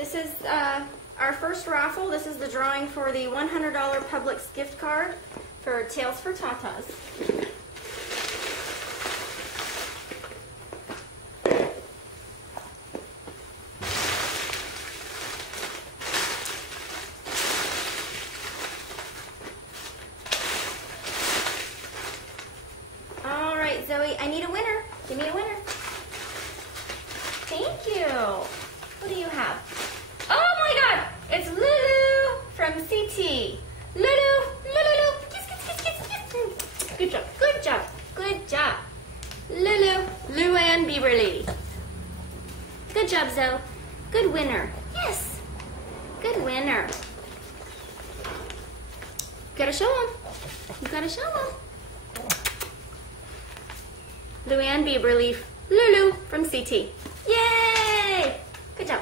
This is our first raffle. This is the drawing for the $100 Publix gift card for Tales for Tatas. All right, Zoe, I need a winner. Give me a winner. Thank you. What do you have? Oh my God! It's Lulu from CT. Lulu. Kiss. Good job. Lulu. Luann Bieberly. Good job, Zoe. Good winner. Yes. Good winner. Gotta show him. Luann Bieberly. Lulu from CT. Yay! Good job.